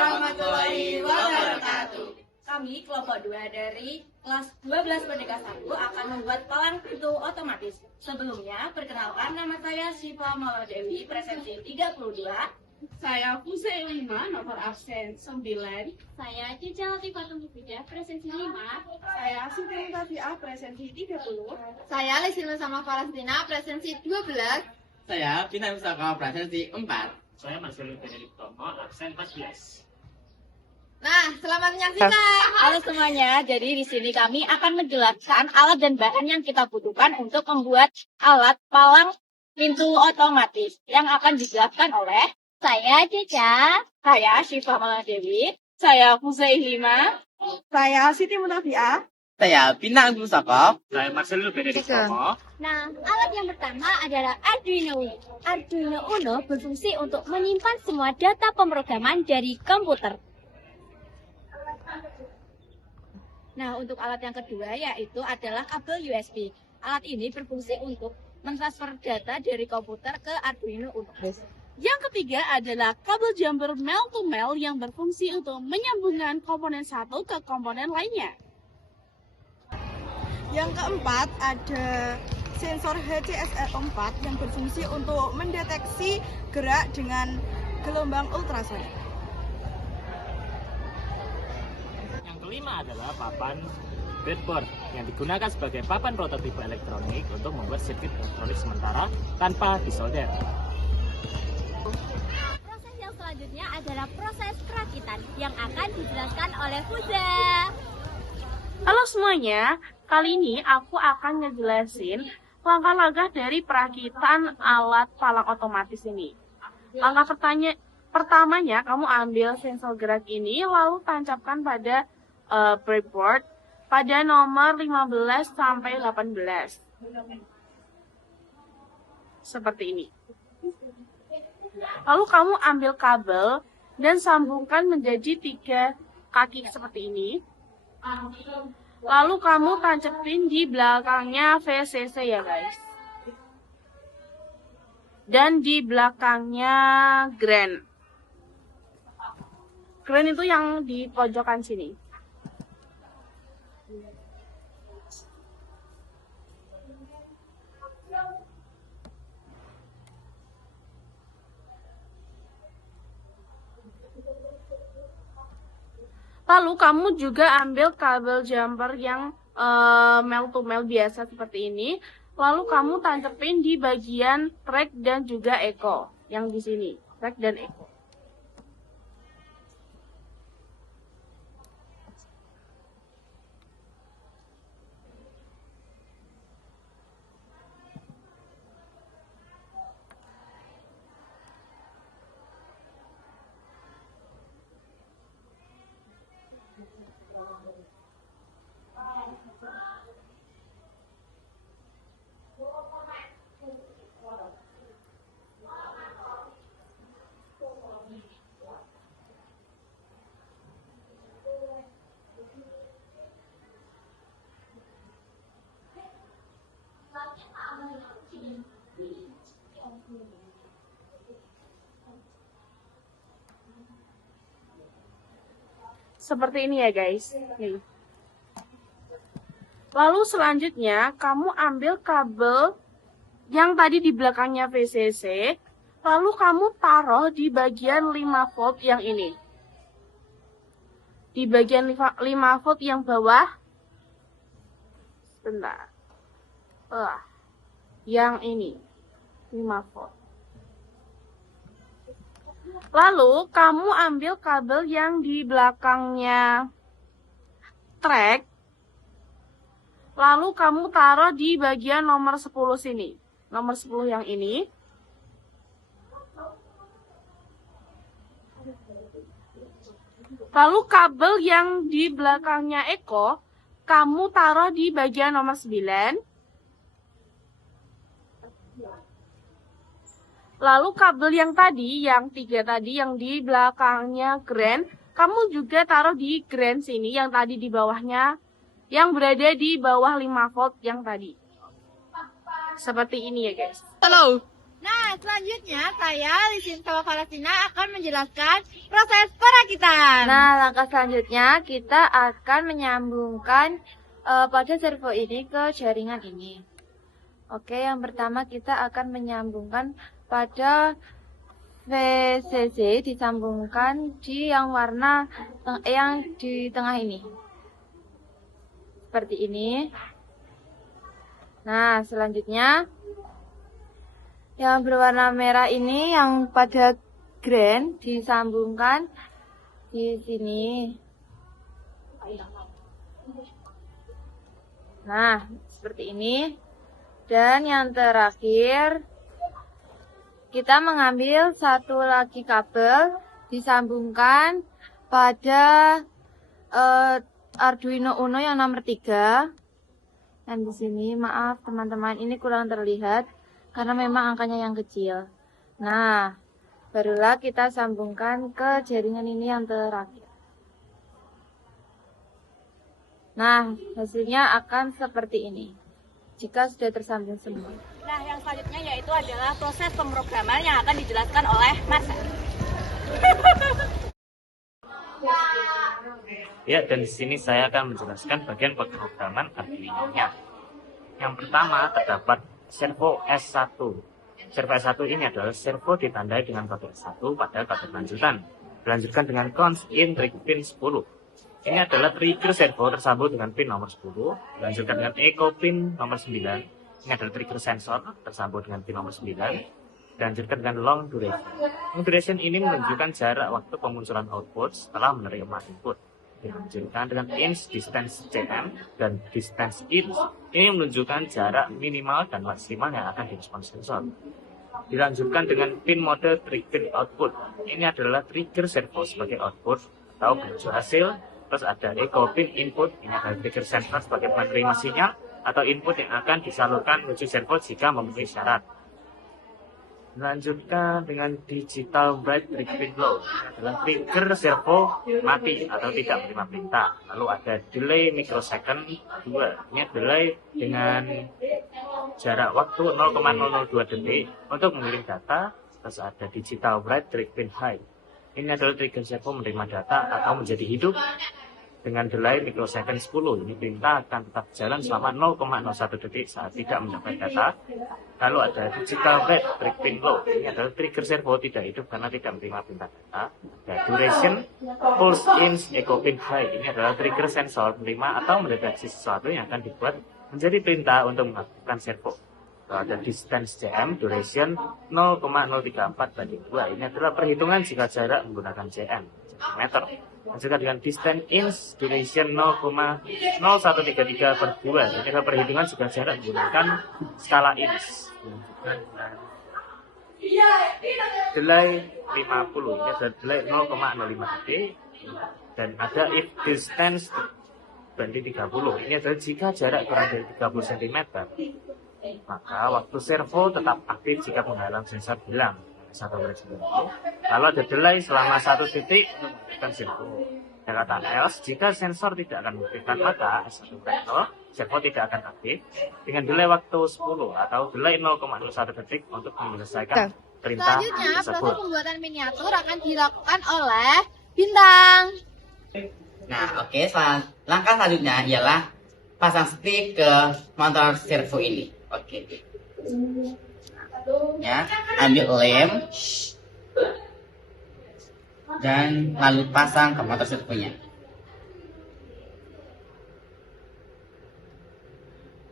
warahmatullahi wabarakatuh. Kami kelompok 2 dari kelas 12 Merdeka 1 akan membuat palang pintu otomatis. Sebelumnya, perkenalkan nama saya Syifa Maladewi, presensi 32. Saya Fuse 5, nomor absen 9. Saya Cica Latifah Mufidah, presensi 5. Saya Siti Mutafiah, presensi 30. Saya Lesil sama Falastina, presensi 12. Saya Bina Mustaka, presensi 4. Saya Marcelo Benedict Tomo, absen 14. Nah, selamat menyaksikan. Halo semuanya, jadi di sini kami akan menjelaskan alat dan bahan yang kita butuhkan untuk membuat alat palang pintu otomatis yang akan dijelaskan oleh Saya Cica. saya Syifa Maladewi. Saya Fuse 5. Saya Siti Mutafiah. Saya Bina Mustaka. Saya Marcelo Benedict Tomo. Nah, alat yang pertama adalah Arduino Uno. Arduino Uno berfungsi untuk menyimpan semua data pemrograman dari komputer. Nah, untuk alat yang kedua yaitu adalah kabel USB. Alat ini berfungsi untuk mentransfer data dari komputer ke Arduino Uno. Yang ketiga adalah kabel jumper male to male yang berfungsi untuk menyambungkan komponen satu ke komponen lainnya. Yang keempat ada sensor HCSR4 yang berfungsi untuk mendeteksi gerak dengan gelombang ultrasonik. Yang kelima adalah papan breadboard yang digunakan sebagai papan prototipe elektronik untuk membuat sirkuit elektronik sementara tanpa disolder. Proses yang selanjutnya adalah proses perakitan yang akan dijelaskan oleh Fuza. Halo semuanya, kali ini aku akan ngejelasin langkah-langkah dari perakitan alat palang otomatis ini. Langkah pertamanya, kamu ambil sensor gerak ini, lalu tancapkan pada breadboard pada nomor 15 sampai 18. Seperti ini. Lalu kamu ambil kabel dan sambungkan menjadi 3 kaki seperti ini. Lalu kamu tancapin di belakangnya VCC ya guys. Dan di belakangnya ground. Ground itu yang di pojokan sini. Lalu kamu juga ambil kabel jumper yang male to male biasa seperti ini. Lalu kamu tancapin di bagian track dan juga echo yang di sini, track dan echo. Seperti ini ya guys. Nih. Lalu selanjutnya kamu ambil kabel yang tadi di belakangnya VCC, lalu kamu taruh di bagian 5 volt yang ini. Di bagian 5 volt yang bawah. Sebentar. Yang ini. 5 volt. Lalu kamu ambil kabel yang di belakangnya track. Lalu kamu taruh di bagian nomor 10 sini. Nomor 10 yang ini. Lalu kabel yang di belakangnya echo, kamu taruh di bagian nomor 9. Lalu kabel yang tadi, yang 3 tadi, yang di belakangnya ground, kamu juga taruh di ground sini, yang tadi di bawahnya, yang berada di bawah 5 volt yang tadi. Seperti ini ya guys. Halo, Nah, selanjutnya saya, Lisinta Falastina, akan menjelaskan proses perakitan. Nah, langkah selanjutnya kita akan menyambungkan pada servo ini ke jaringan ini. Oke, yang pertama kita akan menyambungkan pada VCC, disambungkan di yang warna yang di tengah ini. Seperti ini. Nah, selanjutnya yang berwarna merah ini yang pada ground disambungkan di sini. Nah, seperti ini. Dan yang terakhir, kita mengambil satu lagi kabel disambungkan pada Arduino Uno yang nomor 3. Dan di sini, maaf teman-teman, ini kurang terlihat karena memang angkanya yang kecil. Nah, barulah kita sambungkan ke jaringan ini yang terakhir. Nah, hasilnya akan seperti ini jika sudah tersambung semua. Nah, yang selanjutnya yaitu adalah proses pemrograman yang akan dijelaskan oleh Mas. Ya, dan di sini saya akan menjelaskan bagian pemrograman Arduino-nya. Yang pertama terdapat servo S1. Servo S1 ini adalah servo ditandai dengan kode S1 pada kode lanjutan. Dilanjutkan dengan cons in trig pin 10. Ini adalah trigger servo tersambung dengan pin nomor 10. Dilanjutkan dengan echo pin nomor 9. Ini adalah trigger sensor tersambung dengan pin nomor 9. Dilanjutkan dengan long duration. Long duration ini menunjukkan jarak waktu pemunculan output setelah menerima input. Dilanjutkan dengan inch distance cm dan distance inch. Ini menunjukkan jarak minimal dan maksimal yang akan direspon sensor. Dilanjutkan dengan pin mode trigger output. Ini adalah trigger servo sebagai output atau penunjuk hasil. Terus ada echo pin input. Ini adalah trigger sensor sebagai penerima sinyal atau input yang akan disalurkan menuju servo jika memenuhi syarat. Dilanjutkan dengan digital bright trig pin low. Ini adalah trigger servo mati atau tidak menerima perintah. Lalu ada delay microsecond 2. Ini delay dengan jarak waktu 0,002 detik untuk mengirim data. Terus ada digital bright trig pin high. Ini adalah trigger servo menerima data atau menjadi hidup dengan delay microsecond 10. Ini perintah akan tetap jalan selama 0,01 detik saat tidak mendapat data. Lalu ada digital bright trig pin low. Ini adalah trigger servo tidak hidup karena tidak menerima perintah data. Ada duration pulse in echo pin high. Ini adalah trigger sensor menerima atau mendeteksi sesuatu yang akan dibuat menjadi perintah untuk mengaktifkan servo. Lalu ada distance cm, duration 0,034/2. Ini adalah perhitungan jika jarak menggunakan cm, meter. Juga dengan distance inch, duration 0,0133/2. Ini adalah perhitungan jika jarak menggunakan skala inch. Delay 50. Ini adalah delay 0,05 detik. Dan ada if distance banding 30. Ini adalah jika jarak kurang dari 30 cm. Maka waktu servo tetap aktif jika penghalang sensor hilang. Lalu ada delay selama 1 detik untuk mengaktifkan servo. Catatan else, jika sensor tidak akan mengaktifkan maka servo tidak akan aktif dengan delay waktu 10 atau delay 0,01 detik untuk menyelesaikan perintah Selanjutnya, tersebut. proses pembuatan miniatur akan dilakukan oleh Bintang. Nah, oke. Langkah selanjutnya ialah pasang stick ke motor servo ini. Oke. Ya, ambil lem dan lalu pasang ke motor servonya.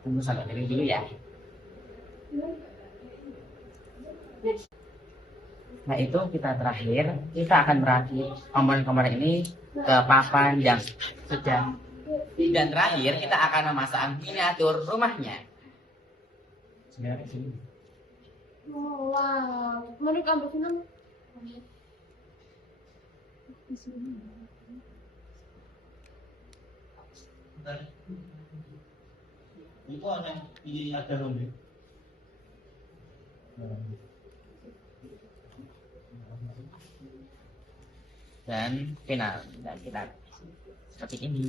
Tunggu sampai kering dulu ya. Nah, itu kita akan merakit komponen-komponen ini ke papan yang sudah. Dan terakhir kita akan memasang miniatur rumahnya. Oh, wow. Menurut kamu senang? Itu ada rumah. Dan final dan kita seperti ini.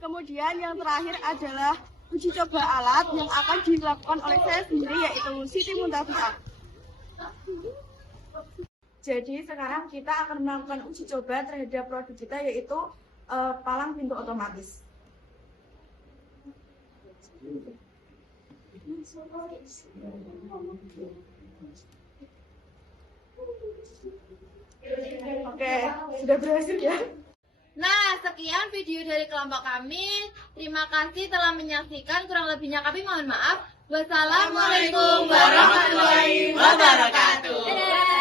Kemudian yang terakhir adalah uji coba alat yang akan dilakukan oleh saya sendiri, yaitu Siti Muntafiah. Jadi sekarang kita akan melakukan uji coba terhadap produk kita, yaitu palang pintu otomatis. Oke, sudah berhasil ya. Nah, sekian video dari kelompok kami. Terima kasih telah menyaksikan. Kurang lebihnya kami mohon maaf. Wassalamualaikum warahmatullahi wabarakatuh. Dadah.